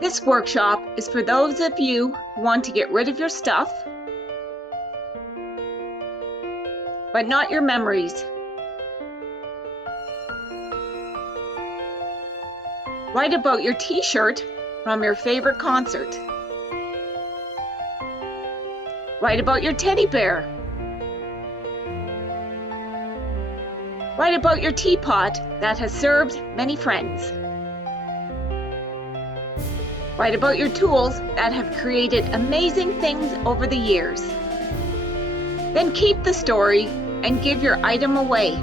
This workshop is for those of you who want to get rid of your stuff, but not your memories. Write about your t-shirt from your favorite concert. Write about your teddy bear. Write about your teapot that has served many friends. Write about your tools that have created amazing things over the years. Then keep the story and give your item away.